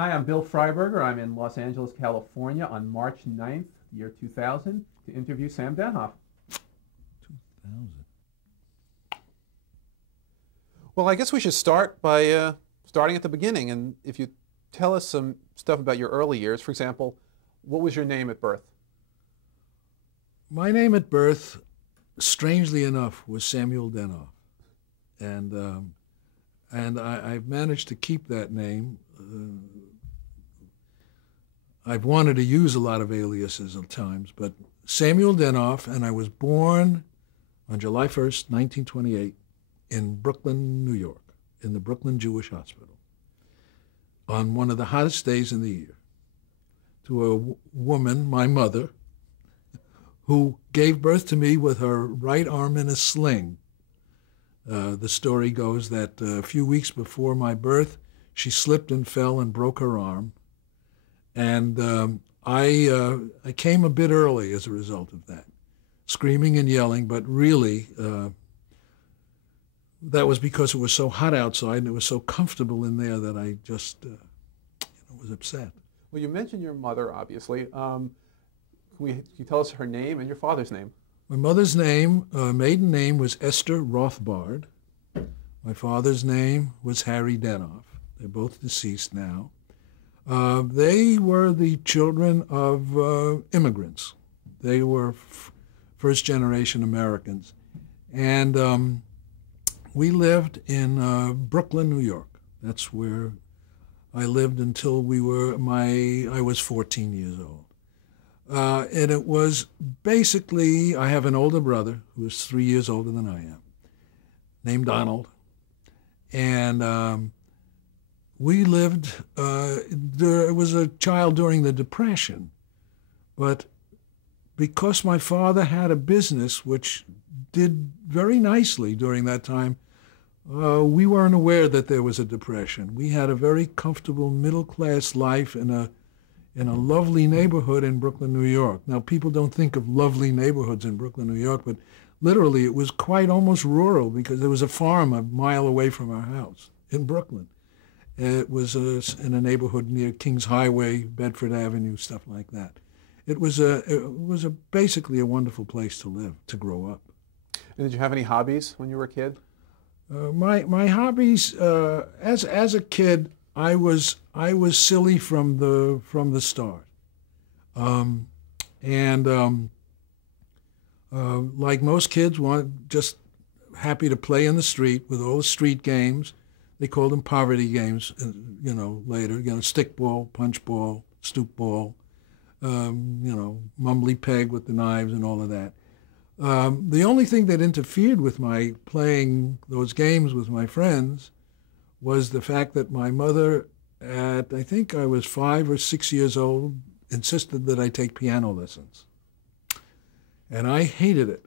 Hi, I'm Bill Freiberger. I'm in Los Angeles, California on March 9th, year 2000, to interview Sam Denoff. 2000. Well, I guess we should start by starting at the beginning. And if you tell us some stuff about your early years, for example, what was your name at birth? My name at birth, strangely enough, was Samuel Denoff, and I've managed to keep that name. I've wanted to use a lot of aliases at times, but Samuel Denoff, and I was born on July 1st, 1928, in Brooklyn, New York, in the Brooklyn Jewish Hospital, on one of the hottest days in the year, to a woman, my mother, who gave birth to me with her right arm in a sling. The story goes that a few weeks before my birth, she slipped and fell and broke her arm. And I came a bit early as a result of that, screaming and yelling, but really that was because it was so hot outside and it was so comfortable in there that I just was upset. Well, you mentioned your mother, obviously. Can you tell us her name and your father's name? My mother's name, maiden name, was Esther Rothbard. My father's name was Harry Denoff. They're both deceased now. They were the children of immigrants. They were first-generation Americans. And we lived in Brooklyn, New York. That's where I lived until I was 14 years old. And it was basically, I have an older brother who is 3 years older than I am, named Donald. And we lived, there was a child during the Depression, but because my father had a business which did very nicely during that time, we weren't aware that there was a depression. We had a very comfortable middle-class life in a lovely neighborhood in Brooklyn, New York. Now, people don't think of lovely neighborhoods in Brooklyn, New York, but literally it was quite almost rural because there was a farm a mile away from our house in Brooklyn. It was in a neighborhood near Kings Highway, Bedford Avenue, stuff like that. It was basically a wonderful place to live, to grow up. And did you have any hobbies when you were a kid? My hobbies, as a kid, I was silly from the start, like most kids, just happy to play in the street with all the street games. They called them poverty games, later. Stickball, punch ball, stoop ball, mumbly peg with the knives and all of that. The only thing that interfered with my playing those games with my friends was the fact that my mother, I think I was 5 or 6 years old, insisted that I take piano lessons. And I hated it.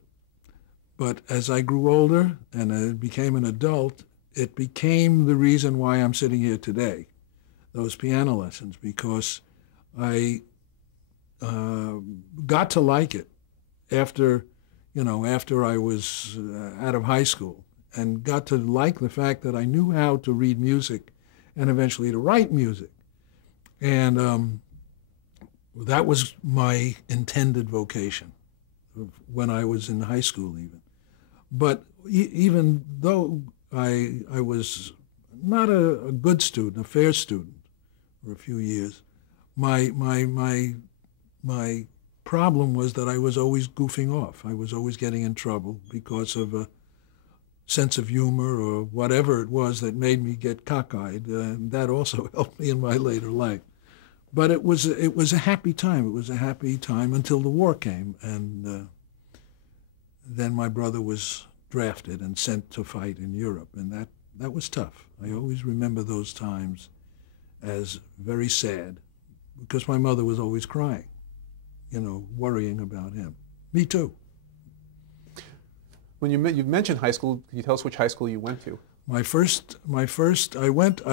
But as I grew older and I became an adult, it became the reason why I'm sitting here today, those piano lessons, because I got to like it after I was out of high school, and got to like the fact that I knew how to read music and eventually to write music. And that was my intended vocation when I was in high school even. But even though I was not a good student, a fair student for a few years, my problem was that I was always goofing off. I was always getting in trouble because of a sense of humor or whatever it was that made me get cockeyed, and that also helped me in my later life. But it was a happy time. It was a happy time until the war came, and then my brother was drafted and sent to fight in Europe, and that was tough. I always remember those times as very sad because my mother was always crying, worrying about him. Me too. When you mentioned high school, can you tell us which high school you went to? I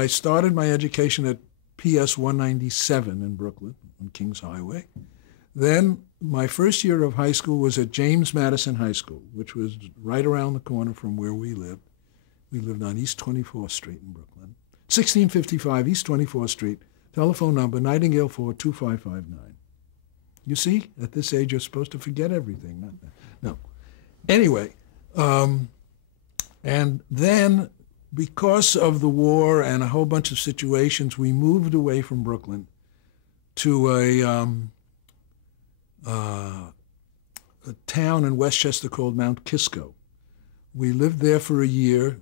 started my education at PS 197 in Brooklyn on Kings Highway. Then my first year of high school was at James Madison High School, which was right around the corner from where we lived. We lived on East 24th Street in Brooklyn. 1655 East 24th Street, Telephone number, Nightingale 42559. You see, at this age, you're supposed to forget everything. Not that. No. Anyway, and then because of the war and a whole bunch of situations, we moved away from Brooklyn to a town in Westchester called Mount Kisco. We lived there for a year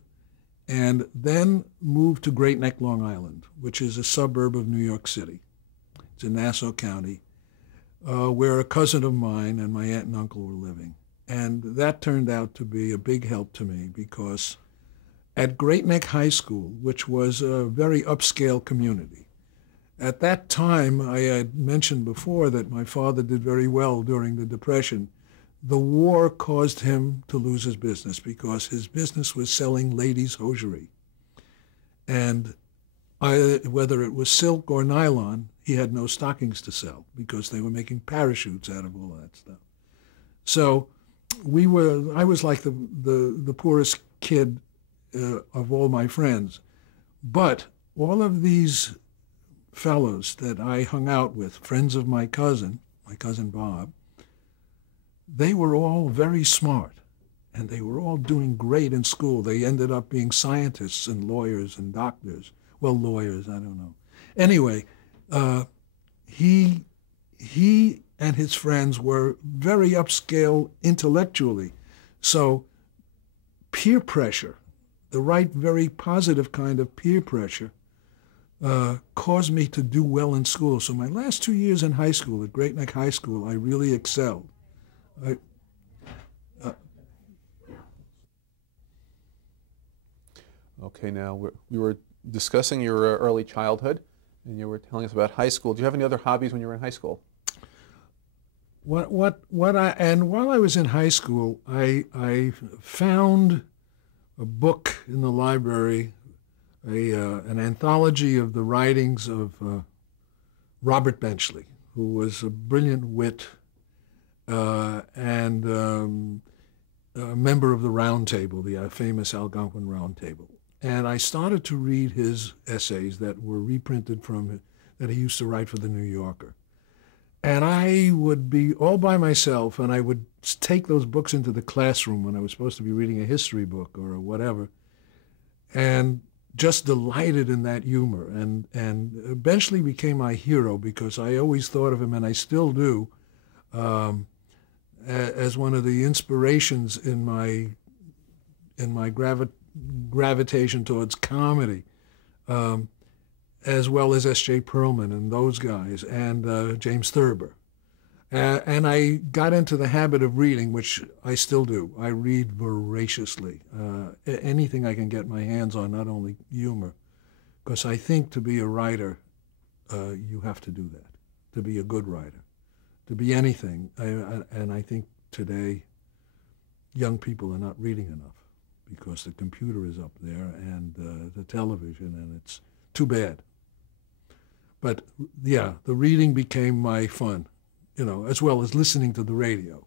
and then moved to Great Neck, Long Island, which is a suburb of New York City. It's in Nassau County, where a cousin of mine and my aunt and uncle were living. And that turned out to be a big help to me because at Great Neck High School, which was a very upscale community, at that time, I had mentioned before that my father did very well during the Depression. The war caused him to lose his business because his business was selling ladies' hosiery. And whether it was silk or nylon, he had no stockings to sell because they were making parachutes out of all that stuff. So I was like the poorest kid of all my friends. But all of these fellows that I hung out with, friends of my cousin Bob, they were all very smart, and they were all doing great in school. They ended up being scientists and lawyers and doctors. Well, lawyers, I don't know. Anyway, he and his friends were very upscale intellectually. So peer pressure, the right, very positive kind of peer pressure, caused me to do well in school. So my last 2 years in high school, at Great Neck High School, I really excelled. Okay, now we were discussing your early childhood, and you were telling us about high school. Do you have any other hobbies when you were in high school? And while I was in high school, I found a book in the library, an anthology of the writings of Robert Benchley, who was a brilliant wit and a member of the Round Table, the famous Algonquin Round Table. And I started to read his essays that were reprinted that he used to write for the New Yorker. And I would be all by myself, and I would take those books into the classroom when I was supposed to be reading a history book or whatever, and just delighted in that humor. And Benchley became my hero because I always thought of him, and I still do, as one of the inspirations in my gravitation towards comedy, as well as S.J. Perlman and those guys, and James Thurber. And I got into the habit of reading, which I still do. I read voraciously. Anything I can get my hands on, not only humor, because I think to be a writer, you have to do that, to be a good writer, to be anything. And I think today, young people are not reading enough because the computer is up there and the television, and it's too bad. But yeah, the reading became my fun, as well as listening to the radio.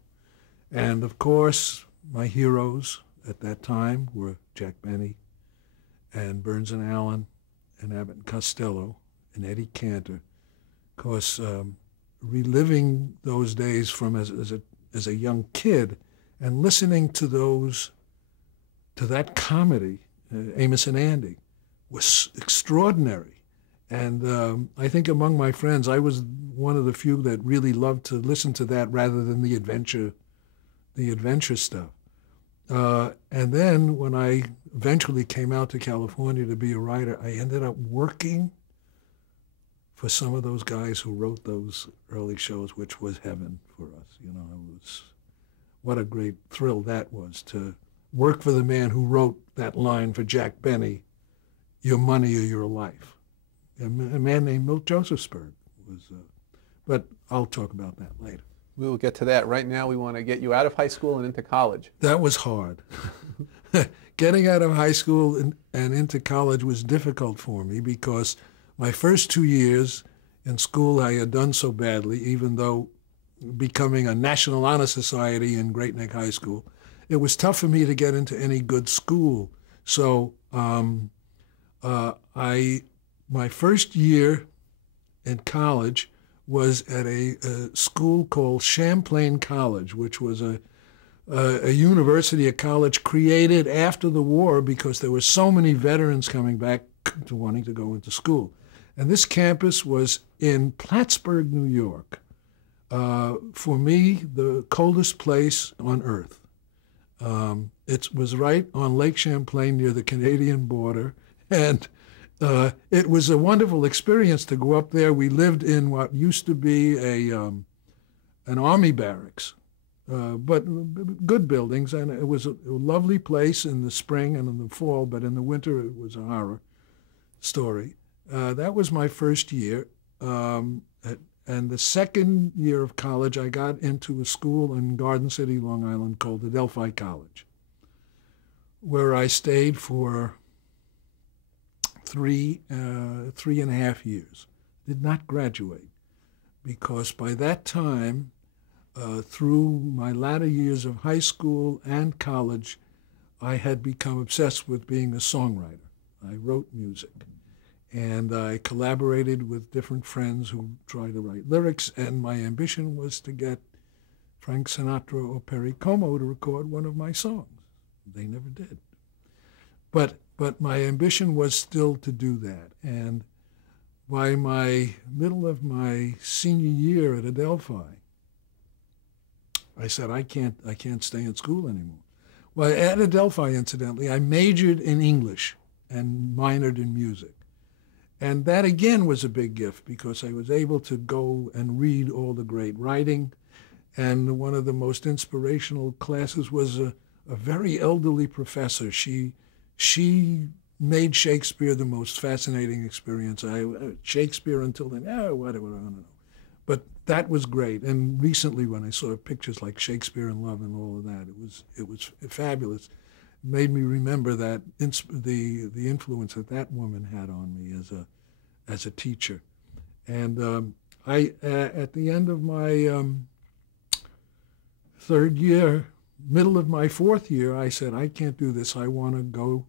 And of course, my heroes at that time were Jack Benny and Burns and Allen and Abbott and Costello and Eddie Cantor. Of course, reliving those days from as a young kid and listening to that comedy, Amos and Andy, was extraordinary. And I think among my friends, I was one of the few that really loved to listen to that rather than the adventure stuff. And then when I eventually came out to California to be a writer, I ended up working for some of those guys who wrote those early shows, which was heaven for us. What a great thrill that was to work for the man who wrote that line for Jack Benny, "Your money or your life." A man named Milt Josephsberg was, but I'll talk about that later. We'll get to that. Right now, we want to get you out of high school and into college. That was hard. Getting out of high school and into college was difficult for me because my first 2 years in school I had done so badly, even though becoming a National Honor Society in Great Neck High School, it was tough for me to get into any good school. So my first year in college was at a school called Champlain College, which was a university, a college created after the war because there were so many veterans coming back to wanting to go into school. And this campus was in Plattsburgh, New York. For me, the coldest place on earth. It was right on Lake Champlain near the Canadian border, and it was a wonderful experience to go up there. We lived in what used to be an army barracks, but good buildings, and it was a lovely place in the spring and in the fall, but in the winter it was a horror story. That was my first year. And the second year of college, I got into a school in Garden City, Long Island, called the Delphi College, where I stayed for three and a half years. Did not graduate, because by that time, through my latter years of high school and college, I had become obsessed with being a songwriter. I wrote music. And I collaborated with different friends who tried to write lyrics, and my ambition was to get Frank Sinatra or Perry Como to record one of my songs. They never did. But my ambition was still to do that. And by my middle of my senior year at Adelphi, I said, I can't stay in school anymore. Well, at Adelphi, incidentally, I majored in English and minored in music. And that, again, was a big gift because I was able to go and read all the great writing. And one of the most inspirational classes was a very elderly professor. She made Shakespeare the most fascinating experience. Shakespeare until then, whatever, I don't know. But that was great. And recently, when I saw pictures like Shakespeare in Love and all of that, it was fabulous. It made me remember that the influence that woman had on me as a teacher. And I at the end of my third year, middle of my fourth year, I said, I can't do this. I want to go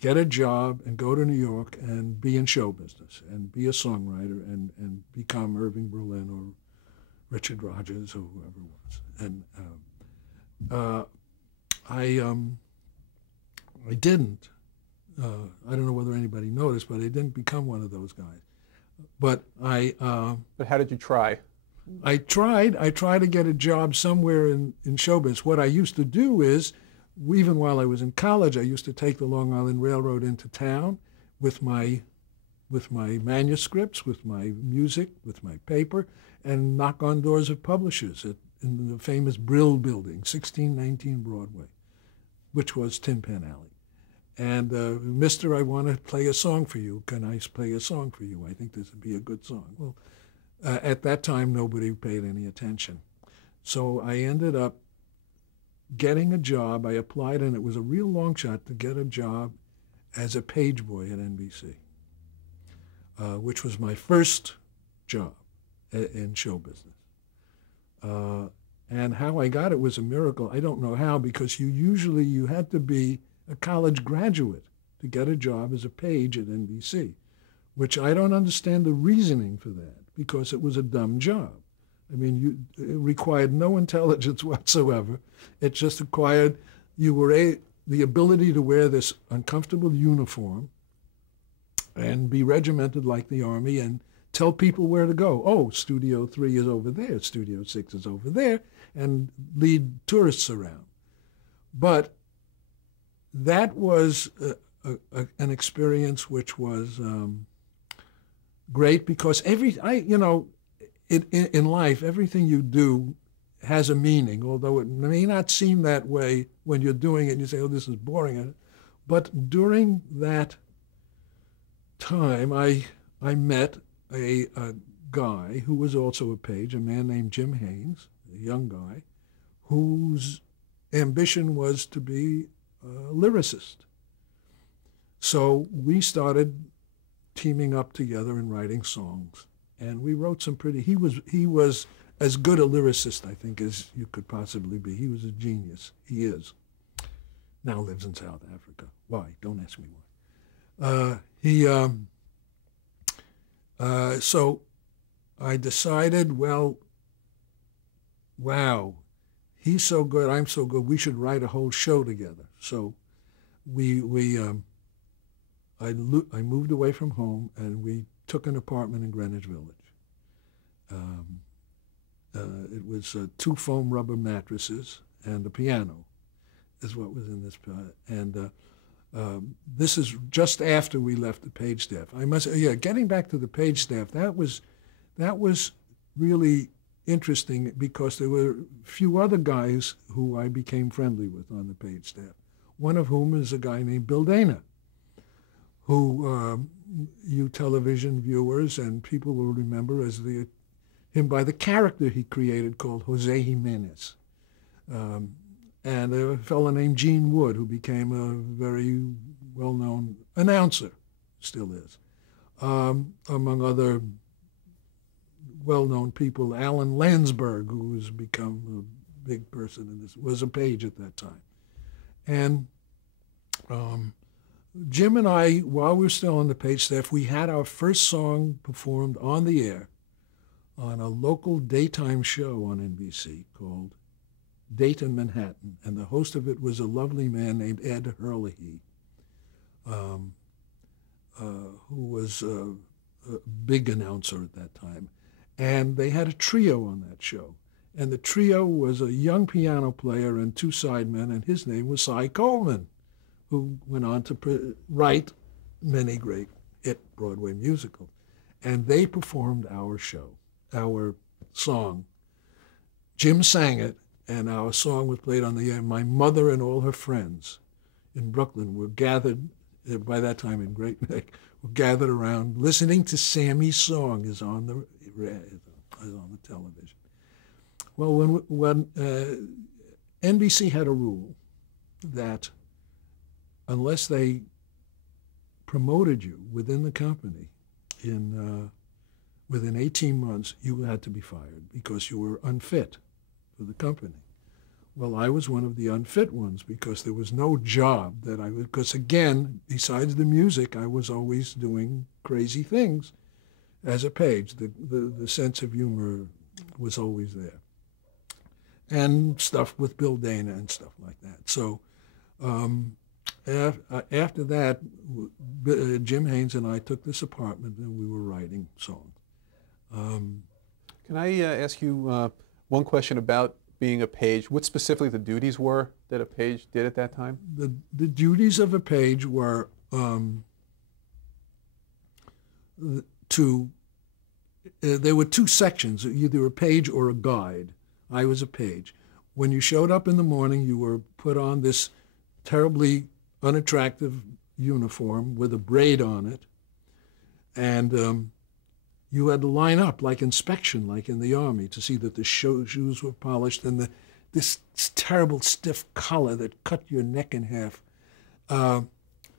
get a job and go to New York and be in show business and be a songwriter and become Irving Berlin or Richard Rodgers or whoever it was. And I didn't. I don't know whether anybody noticed, but I didn't become one of those guys. But But how did you try? I tried to get a job somewhere in show business. What I used to do is, even while I was in college, I used to take the Long Island Railroad into town with my manuscripts, with my music, with my paper, and knock on doors of publishers in the famous Brill Building, 1619 Broadway, which was Tin Pan Alley. And, Mister, I want to play a song for you. Can I play a song for you? I think this would be a good song. Well, at that time, nobody paid any attention. So I ended up getting a job. I applied, and it was a real long shot to get a job as a page boy at NBC, which was my first job in show business. And how I got it was a miracle. I don't know how, because you had to be a college graduate to get a job as a page at NBC, which I don't understand the reasoning for that, because it was a dumb job. I mean, it required no intelligence whatsoever. It just required the ability to wear this uncomfortable uniform and be regimented like the Army and tell people where to go. Oh, Studio 3 is over there, Studio 6 is over there, and lead tourists around. But that was an experience which was great, because in life, everything you do has a meaning, although it may not seem that way when you're doing it and you say, oh, this is boring. But during that time, I met a guy who was also a page, a man named Jim Haynes, a young guy, whose ambition was to be a lyricist. So we started teaming up together and writing songs. And we wrote some he was as good a lyricist, I think, as you could possibly be. He was a genius. He is. Now lives in South Africa. Why? Don't ask me why. So I decided, well, wow, he's so good, I'm so good, we should write a whole show together. So I moved away from home, and we took an apartment in Greenwich Village. It was 2 foam rubber mattresses and a piano is what was in this. And this is just after we left the Page staff. Getting back to the Page staff, that was really interesting because there were a few other guys who I became friendly with on the Page staff. One of whom is a guy named Bill Dana, who you television viewers and people will remember as him by the character he created called Jose Jimenez. And a fellow named Gene Wood, who became a very well-known announcer, still is. Among other well-known people, Alan Landsberg, who has become a big person in this, was a Page at that time. And Jim and I, while we were still on the Page staff, we had our first song performed on the air on a local daytime show on NBC called Dayton, Manhattan, and the host of it was a lovely man named Ed Hurley, who was a big announcer at that time. And they had a trio on that show. And the trio was a young piano player and 2 sidemen, and his name was Cy Coleman, who went on to write many great hit Broadway musicals. And they performed our show, our song. Jim sang it, and our song was played on the air. My mother and all her friends in Brooklyn were gathered, by that time in Great Neck, were gathered around listening to Sammy's song is on the television. Well, when NBC had a rule that unless they promoted you within the company within 18 months, you had to be fired because you were unfit for the company. Well, I was one of the unfit ones because there was no job that I would, because again, besides the music, I was always doing crazy things as a Page. The sense of humor was always there. And stuff with Bill Dana and stuff like that. So after that, Jim Haynes and I took this apartment and we were writing songs. Can I ask you one question about being a Page? What specifically the duties were that a Page did at that time? The duties of a Page were there were 2 sections, either a Page or a guide. I was a Page. When you showed up in the morning, you were put on this terribly unattractive uniform with a braid on it, and you had to line up like inspection, like in the Army, to see that the shoes were polished and this terrible stiff collar that cut your neck in half.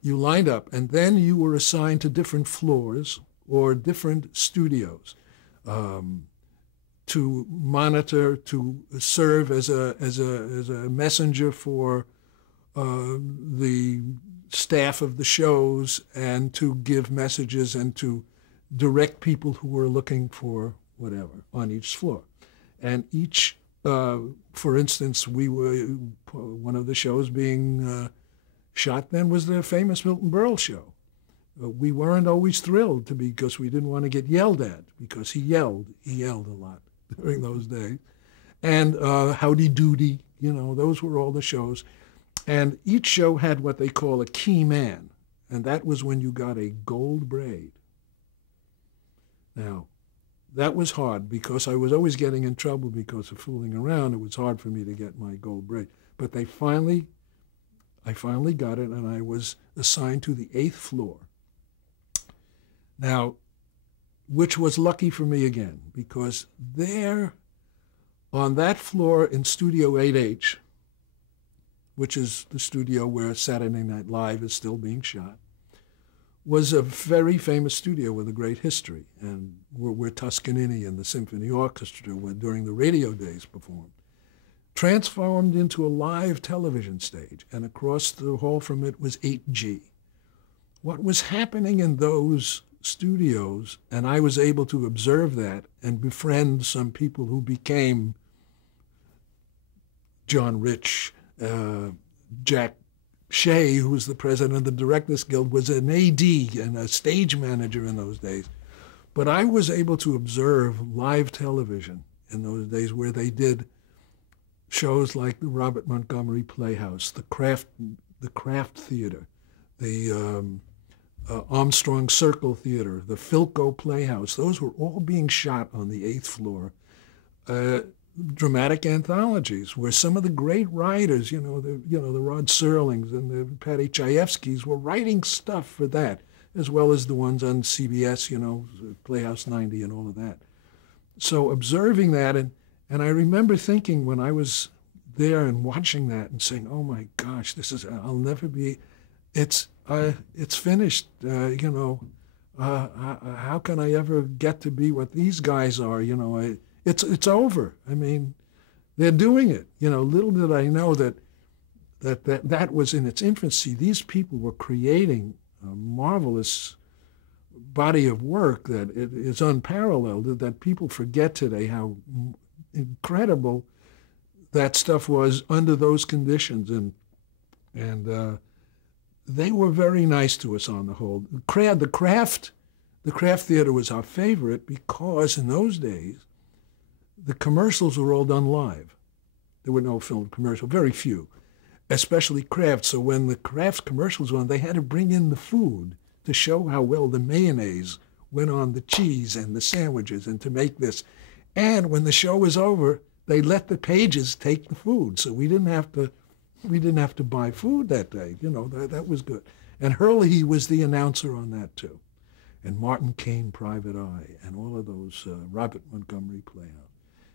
You lined up, and then you were assigned to different floors or different studios to monitor, to serve as a messenger for the staff of the shows, and to give messages and to direct people who were looking for whatever on each floor. And each, for instance, we were, one of the shows being shot then was the famous Milton Berle show. We weren't always thrilled because we didn't want to get yelled at, because he yelled a lot during those days. And Howdy Doody, those were all the shows. And each show had what they call a key man, and that was when you got a gold braid. Now, that was hard because I was always getting in trouble because of fooling around. It was hard for me to get my gold braid. But I finally got it, and I was assigned to the 8th floor. Now, which was lucky for me again, because there, on that floor in Studio 8H, which is the studio where Saturday Night Live is still being shot, was a very famous studio with a great history, and where Toscanini and the Symphony Orchestra during the radio days performed. Transformed into a live television stage, and across the hall from it was 8G. What was happening in those studios, and I was able to observe that and befriend some people who became John Rich, Jack Shea, who was the president of the Directors Guild, was an AD and a stage manager in those days. But I was able to observe live television in those days where they did shows like the Robert Montgomery Playhouse, the Kraft Theater, the Armstrong Circle Theater, the Philco Playhouse. Those were all being shot on the 8th floor. Dramatic anthologies where some of the great writers, the Rod Serlings and the Patty Chayefskys were writing stuff for that, as well as the ones on CBS, Playhouse 90 and all of that. So observing that, and I remember thinking when I was there and watching that and saying, oh my gosh, I'll never be, it's finished, how can I ever get to be what these guys are, it's over. I mean, they're doing it. Little did I know that was in its infancy. These people were creating a marvelous body of work that it is unparalleled, that people forget today how incredible that stuff was under those conditions. And they were very nice to us on the whole. The Kraft Theater was our favorite because in those days, the commercials were all done live. There were no film commercials, very few, especially Kraft. So when the Kraft commercials were on, they had to bring in the food to show how well the mayonnaise went on the cheese and the sandwiches and to make this. And when the show was over, they let the pages take the food. So we didn't have to buy food that day. That was good. And Hurley was the announcer on that too. And Martin Caine, Private Eye, and all of those, Robert Montgomery Playhouse.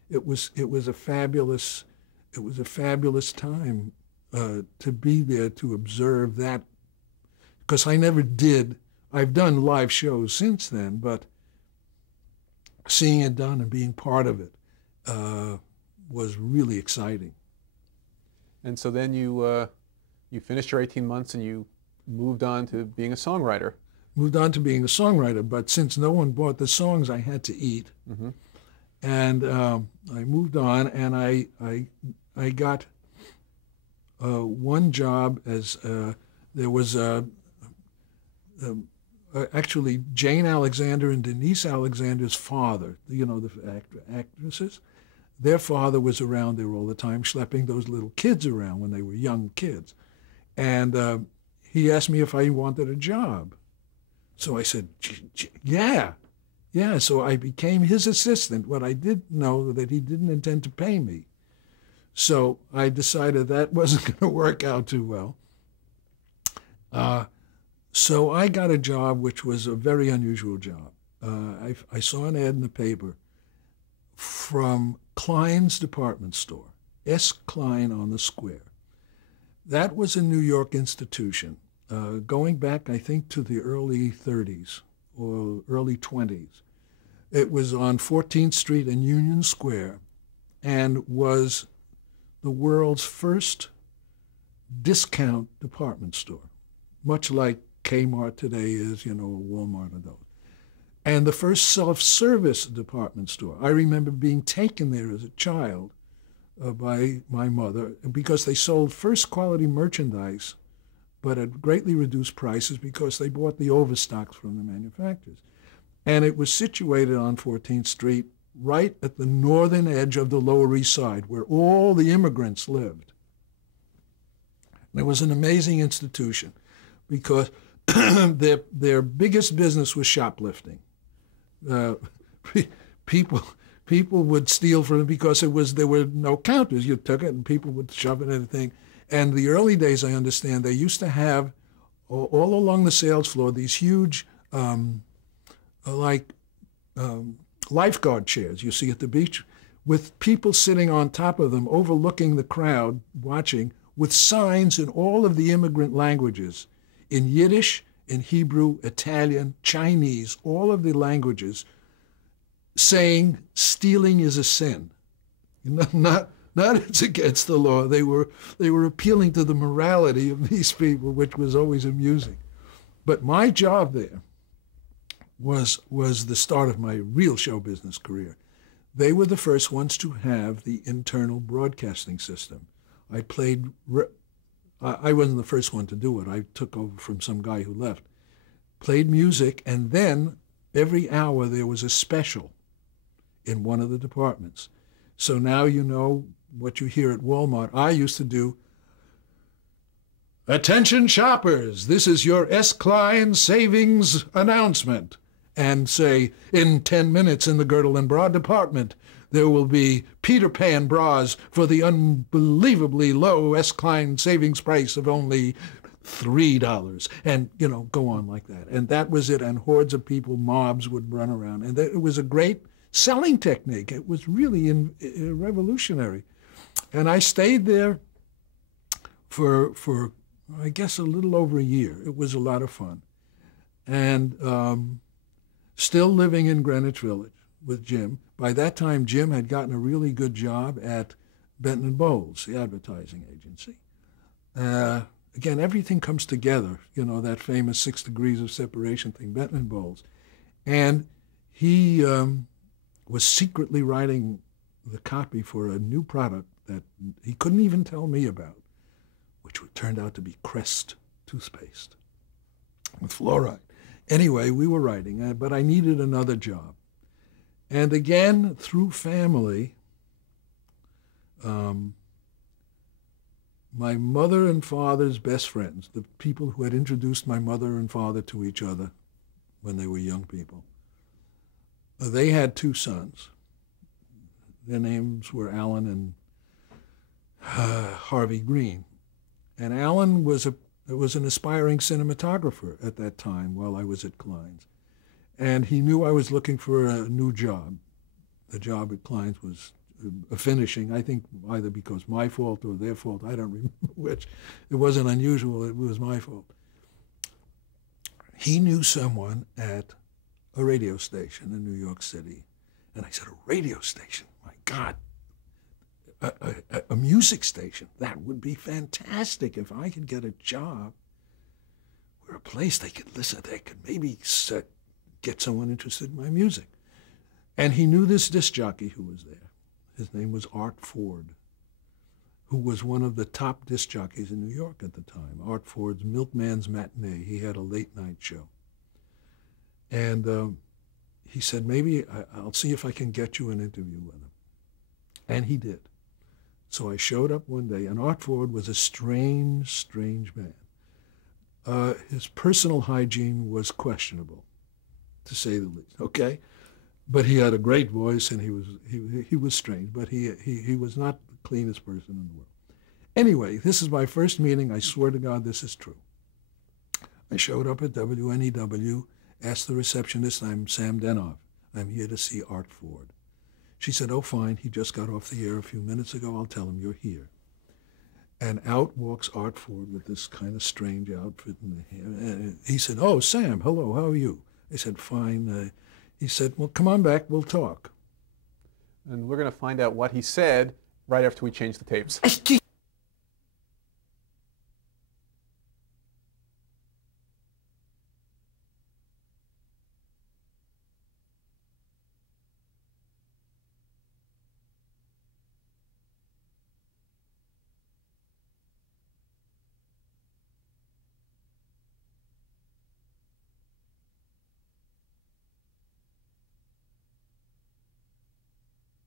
It was a fabulous time to be there to observe that, because I never did. I've done live shows since then, but seeing it done and being part of it was really exciting. And so then you finished your 18 months and you moved on to being a songwriter. Moved on to being a songwriter, but since no one bought the songs, I had to eat. Mm-hmm. And I moved on, and I got one job as there was actually Jane Alexander and Denise Alexander's father, the actresses. Their father was around there all the time, schlepping those little kids around when they were young kids. And he asked me if I wanted a job. So I said, yeah. Yeah, so I became his assistant. What I did know that he didn't intend to pay me. So I decided that wasn't going to work out too well. So I got a job which was a very unusual job. I saw an ad in the paper from Klein's department store, S. Klein on the Square. That was a New York institution, going back, I think, to the early 30s or early 20s. It was on 14th Street and Union Square and was the world's first discount department store, much like Kmart today is, Walmart or those. And the first self-service department store. I remember being taken there as a child by my mother because they sold first-quality merchandise, but at greatly reduced prices because they bought the overstocks from the manufacturers. And it was situated on 14th Street, right at the northern edge of the Lower East Side, where all the immigrants lived. And it was an amazing institution because their biggest business was shoplifting. People would steal from them because there were no counters. You took it and people would shove it in a thing. And the early days, I understand, they used to have all along the sales floor these huge lifeguard chairs you see at the beach with people sitting on top of them overlooking the crowd watching with signs in all of the immigrant languages, in Yiddish, in Hebrew, Italian, Chinese, all of the languages, saying stealing is a sin. Not it's against the law. They were appealing to the morality of these people, which was always amusing. But my job there was the start of my real show business career. They were the first ones to have the internal broadcasting system. I wasn't the first one to do it. I took over from some guy who left. Played music, and then every hour there was a special in one of the departments. So now you know what you hear at Walmart. I used to do, "Attention shoppers, this is your S. Klein savings announcement." And say, in 10 minutes in the girdle and bra department, there will be Peter Pan bras for the unbelievably low S. Klein savings price of only $3. And, you know, go on like that. And that was it. And hordes of people, mobs would run around. And it was a great selling technique. It was really revolutionary. And I stayed there for I guess, a little over a year. It was a lot of fun. And still living in Greenwich Village with Jim. By that time, Jim had gotten a really good job at Benton and Bowles, the advertising agency. Again, everything comes together, you know, that famous 6 degrees of separation thing, Benton and Bowles. And he was secretly writing the copy for a new product that he couldn't even tell me about, which turned out to be Crest toothpaste with fluoride. Anyway, we were writing, but I needed another job. And again, through family, my mother and father's best friends, the people who had introduced my mother and father to each other when they were young people, they had 2 sons. Their names were Alan and Harvey Green. And Alan was an aspiring cinematographer at that time while I was at Klein's. And he knew I was looking for a new job. The job at Klein's was finishing, I think either because my fault or their fault, I don't remember which. It wasn't unusual, it was my fault. He knew someone at a radio station in New York City. And I said, a radio station? My God, a music station. That would be fantastic if I could get a job where a place they could listen, they could maybe get someone interested in my music. And he knew this disc jockey who was there. His name was Art Ford, who was one of the top disc jockeys in New York at the time. Art Ford's Milkman's Matinee. He had a late night show. And he said, maybe I'll see if I can get you an interview with him. And he did. So I showed up one day, and Art Ford was a strange, strange man. His personal hygiene was questionable, to say the least, okay? But he had a great voice, and he was strange, but he was not the cleanest person in the world. Anyway, this is my first meeting. I swear to God this is true. I showed up at WNEW, asked the receptionist, I'm Sam Denoff. I'm here to see Art Ford. She said, oh, fine, he just got off the air a few minutes ago. I'll tell him you're here. And out walks Art Ford with this kind of strange outfit in the hair. And he said, oh, Sam, hello, how are you? I said, fine. He said, well, come on back, we'll talk. And we're going to find out what he said right after we change the tapes.